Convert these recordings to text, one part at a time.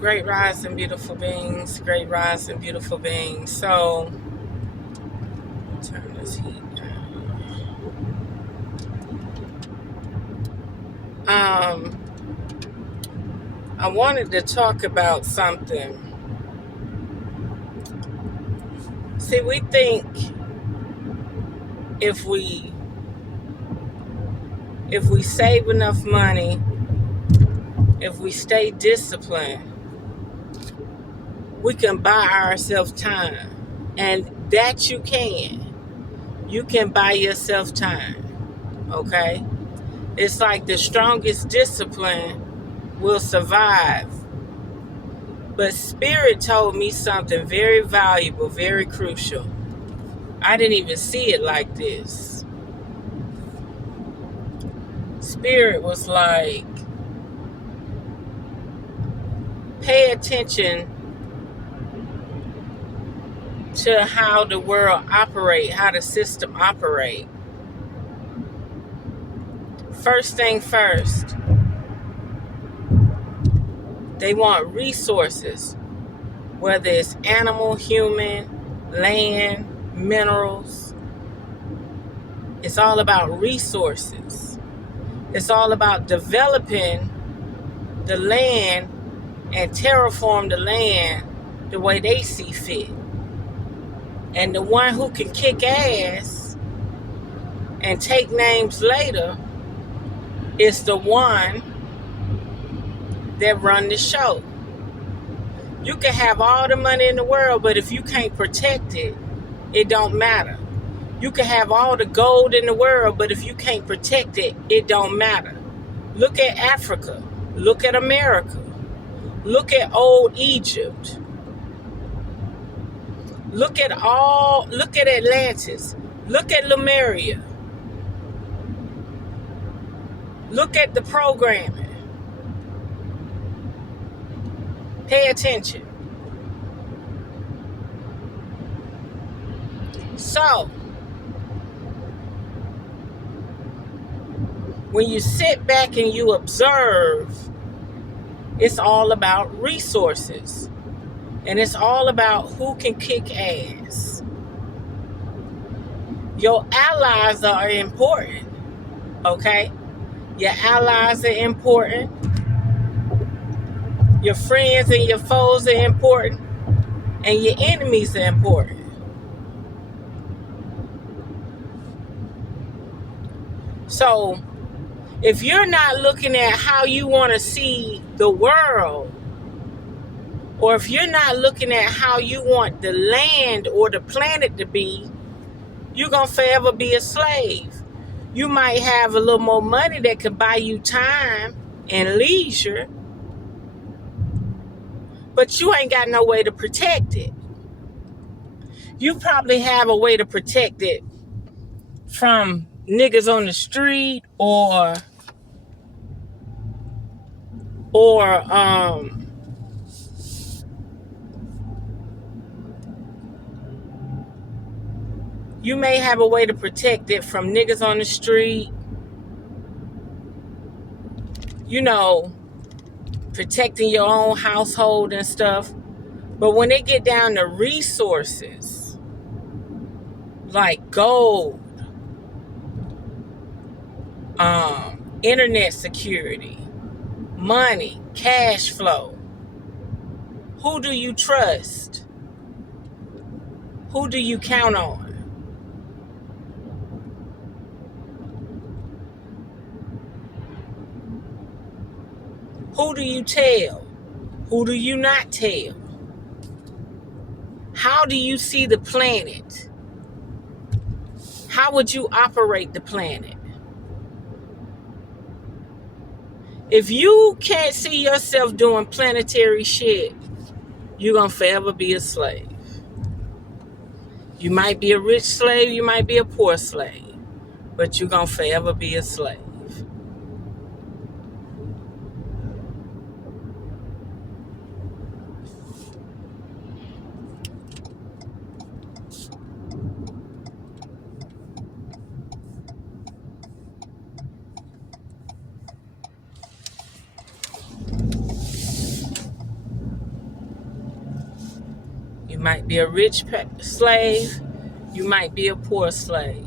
Great rising, beautiful beings. Great rising, beautiful beings. So, turn this heat down. I wanted to talk about something. See, we think if we save enough money, if we stay disciplined, we can buy ourselves time. And that you can. You can buy yourself time. Okay? It's like the strongest discipline will survive. But Spirit told me something very valuable, very crucial. I didn't even see it like this. Spirit was like, pay attention to how the world operates, how the system operates. First thing first, they want resources, whether it's animal, human, land, minerals. It's all about resources. It's all about developing the land and terraform the land the way they see fit. And the one who can kick ass and take names later is the one that run the show. You can have all the money in the world, but if you can't protect it, it don't matter. You can have all the gold in the world, but if you can't protect it, it don't matter. Look at Africa. Look at America. Look at old Egypt. Look at Atlantis. Look at Lemuria. Look at the programming. Pay attention. So, when you sit back and you observe, it's all about resources. And it's all about who can kick ass. Your allies are important, okay? Your allies are important. Your friends and your foes are important. And your enemies are important. So, if you're not looking at how you want to see the world, or if you're not looking at how you want the land or the planet to be, you're going to forever be a slave. You might have a little more money that could buy you time and leisure, but you ain't got no way to protect it. You probably have a way to protect it from niggas on the street or you may have a way to protect it from niggas on the street, you know, protecting your own household and stuff. But when they get down to resources like gold, internet security, money, cash flow, who do you trust? Who do you count on? Who do you tell? Who do you not tell? How do you see the planet? How would you operate the planet? If you can't see yourself doing planetary shit, you're going to forever be a slave. You might be a rich slave, you might be a poor slave, but you're going to forever be a slave. You might be a rich slave. You might be a poor slave.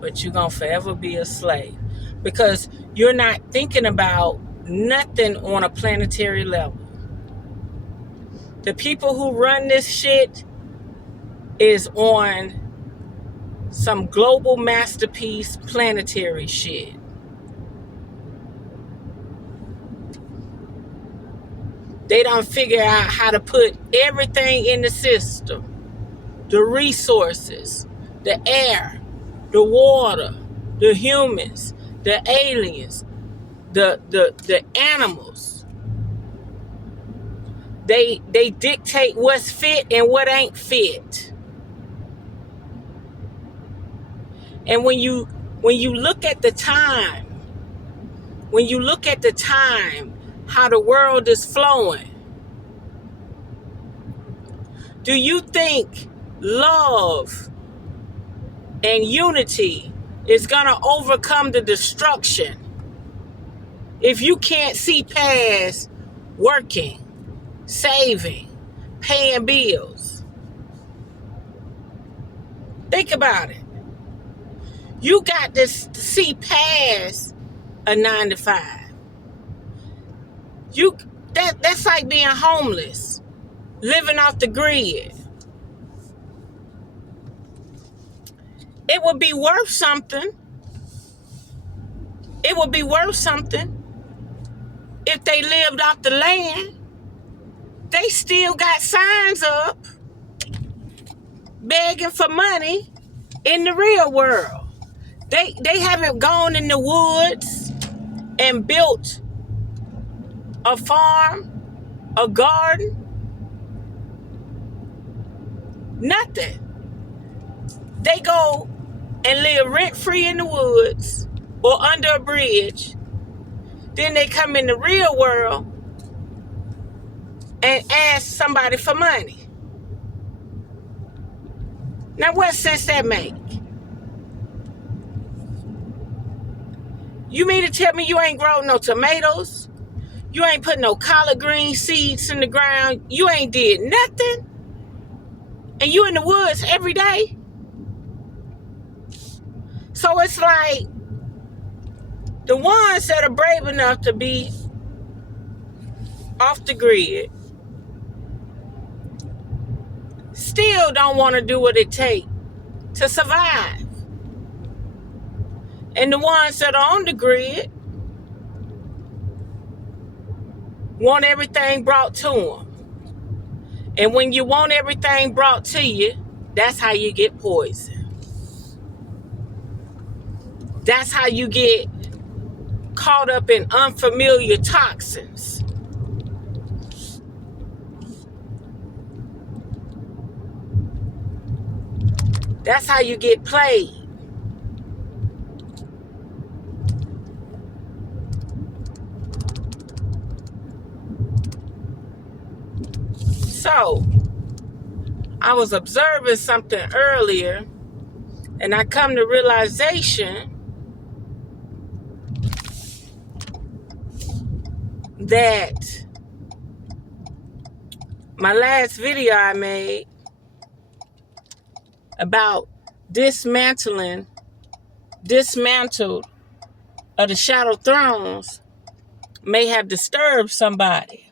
But you're going to forever be a slave. Because you're not thinking about nothing on a planetary level. The people who run this shit is on some global masterpiece planetary shit. They don't figure out how to put everything in the system. The resources, the air, the water, the humans, the aliens, the animals. They dictate what's fit and what ain't fit. And when you look at the time, how the world is flowing, do you think love and unity is going to overcome the destruction if you can't see past working, saving, paying bills? Think about it. You got to see past a 9 to 5. That's like being homeless, living off the grid. It would be worth something. It would be worth something if they lived off the land. They still got signs up begging for money in the real world. They haven't gone in the woods and built a farm, a garden, nothing. They go and live rent-free in the woods or under a bridge. Then they come in the real world and ask somebody for money. Now, what sense that make? You mean to tell me you ain't grown no tomatoes? You ain't put no collard green seeds in the ground? You ain't did nothing? And you in the woods every day? So it's like the ones that are brave enough to be off the grid still don't want to do what it takes to survive. And the ones that are on the grid want everything brought to them. And when you want everything brought to you, that's how you get poisoned. That's how you get caught up in unfamiliar toxins. That's how you get played. So, I was observing something earlier, and I come to realization that my last video I made about dismantled of the shadow thrones may have disturbed somebody.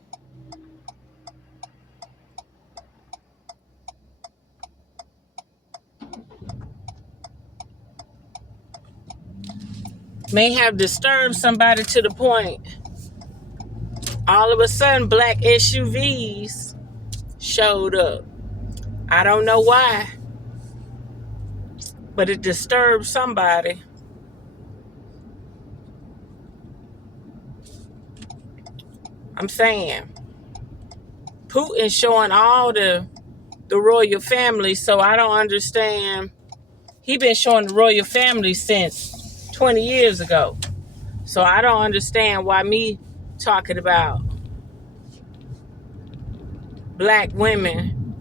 May have disturbed somebody to the point all of a sudden black SUVs showed up. I don't know why, but it disturbed somebody. I'm saying Putin showing all the royal family, so I don't understand. He been showing the royal family since 20 years ago. So I don't understand why me talking about black women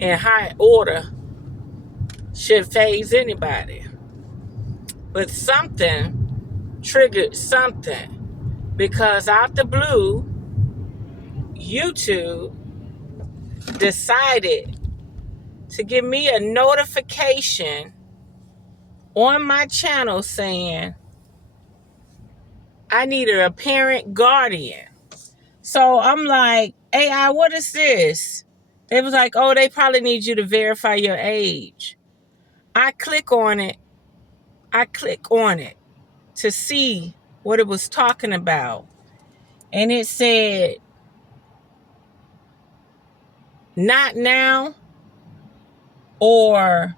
in high order should faze anybody. But something triggered something, because out the blue, YouTube decided to give me a notification on my channel saying I needed a parent guardian. So I'm like, AI, what is this? They was like, oh, they probably need you to verify your age. I click on it to see what it was talking about. And it said, not now, or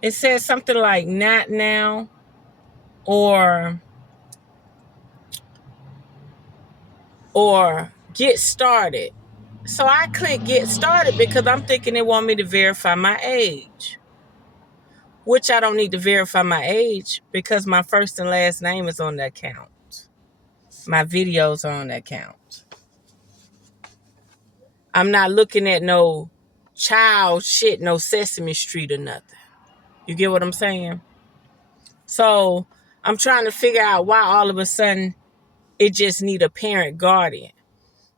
it said something like not now, or get started. So I click get started because I'm thinking they want me to verify my age, which I don't need to verify my age because my first and last name is on the account. My videos are on the account. I'm not looking at no child shit, no Sesame Street or nothing. You get what I'm saying? So I'm trying to figure out why all of a sudden it just need a parent guardian.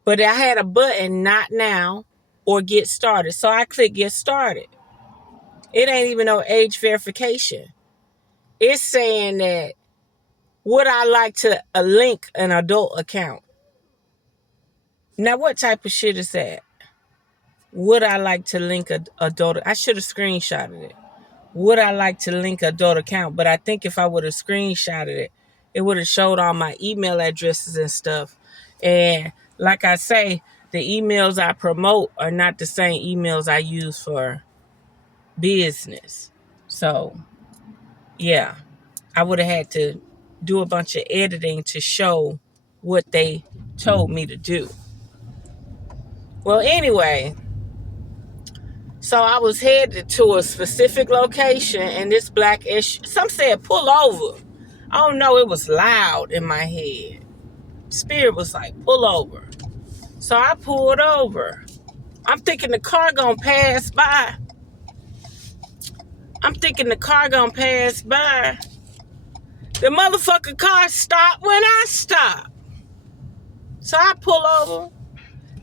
But I had a button, not now, or get started. So I click get started. It ain't even no age verification. It's saying that would I like to link an adult account? Now, what type of shit is that? Would I like to link a adult? I should have screenshotted it. Would I like to link a adult account? But I think if I would have screenshotted it, it would have showed all my email addresses and stuff. And like I say, the emails I promote are not the same emails I use for business. So, yeah, I would have had to do a bunch of editing to show what they told me to do. Well, anyway, so I was headed to a specific location, and this black ish, some said pull over. I don't know, it was loud in my head. Spirit was like, pull over. So I pulled over. I'm thinking the car gonna pass by. The motherfucking car stopped when I stopped. So I pull over.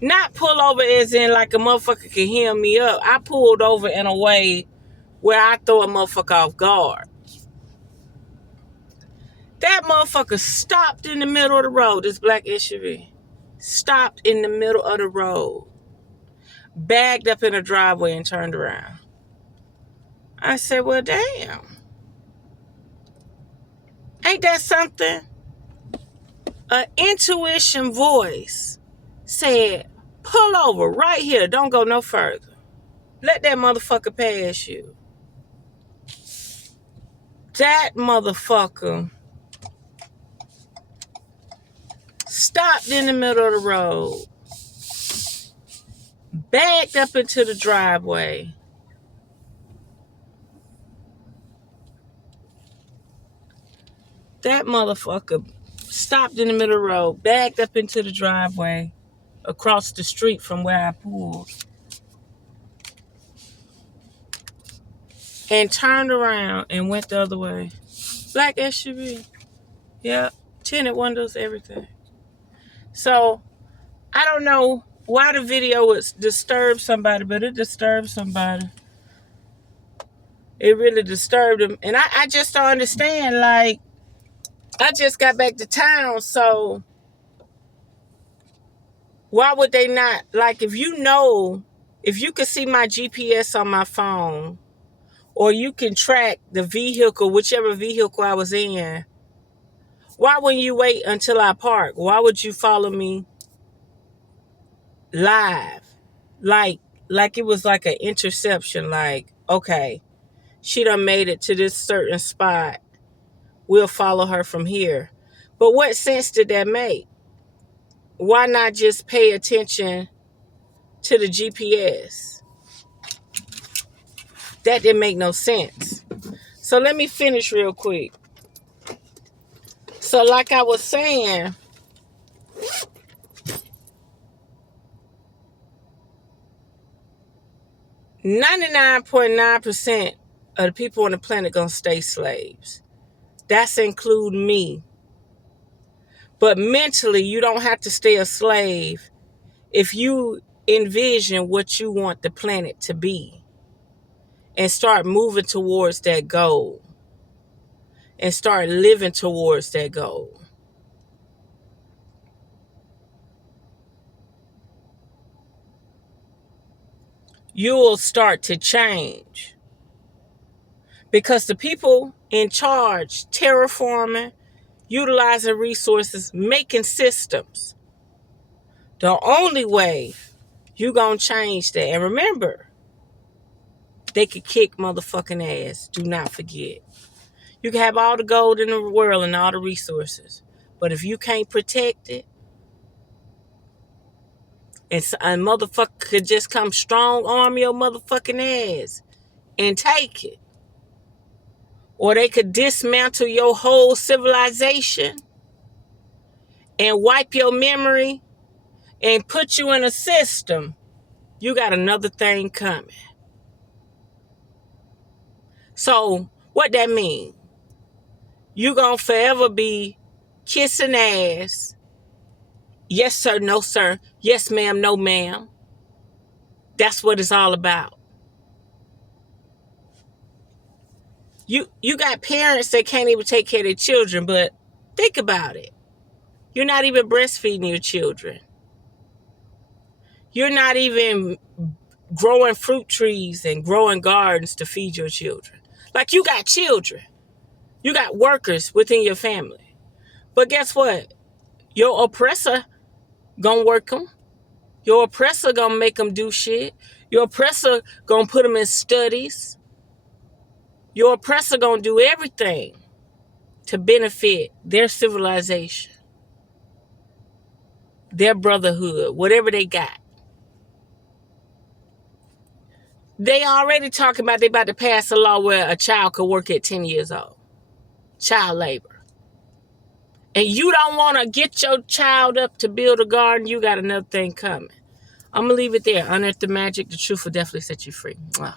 Not pull over as in like a motherfucker can hear me up. I pulled over in a way where I throw a motherfucker off guard. That motherfucker stopped in the middle of the road, this black SUV. Stopped in the middle of the road. Bagged up in a driveway and turned around. I said, well, damn. Ain't that something? An intuition voice said, pull over right here. Don't go no further. Let that motherfucker pass you. That motherfucker stopped in the middle of the road. Backed up into the driveway. That motherfucker stopped in the middle of the road, backed up into the driveway across the street from where I pulled, and turned around and went the other way. Black SUV. Yeah, tinted windows, everything. So, I don't know why the video would disturb somebody, but it disturbed somebody. It really disturbed them. And I just don't understand, like, I just got back to town, so why would they not? Like, if you could see my GPS on my phone, or you can track the vehicle, whichever vehicle I was in, why wouldn't you wait until I park? Why would you follow me live? Like it was like an interception, like, okay, she done made it to this certain spot. We'll follow her from here. But what sense did that make? Why not just pay attention to the GPS? That didn't make no sense. So let me finish real quick. So like I was saying, 99.9% of the people on the planet gonna stay slaves. That's include me. But mentally, you don't have to stay a slave if you envision what you want the planet to be and start moving towards that goal and start living towards that goal, you will start to change. Because the people in charge, terraforming, utilizing resources, making systems, the only way you gonna change that. And remember, they could kick motherfucking ass. Do not forget. You can have all the gold in the world and all the resources, but if you can't protect it, and a motherfucker could just come strong arm your motherfucking ass and take it, or they could dismantle your whole civilization and wipe your memory and put you in a system, you got another thing coming. So what that mean? You gonna forever be kissing ass. Yes, sir, no, sir. Yes, ma'am, no, ma'am. That's what it's all about. You got parents that can't even take care of their children, but think about it. You're not even breastfeeding your children. You're not even growing fruit trees and growing gardens to feed your children. Like, you got children. You got workers within your family. But guess what? Your oppressor gonna work them. Your oppressor gonna make them do shit. Your oppressor gonna put them in studies. Your oppressor gonna do everything to benefit their civilization, their brotherhood, whatever they got. They already talking about they about to pass a law where a child could work at 10 years old. Child labor. And you don't want to get your child up to build a garden, you got another thing coming. I'm going to leave it there. Unearth the magic. The truth will definitely set you free. Mwah.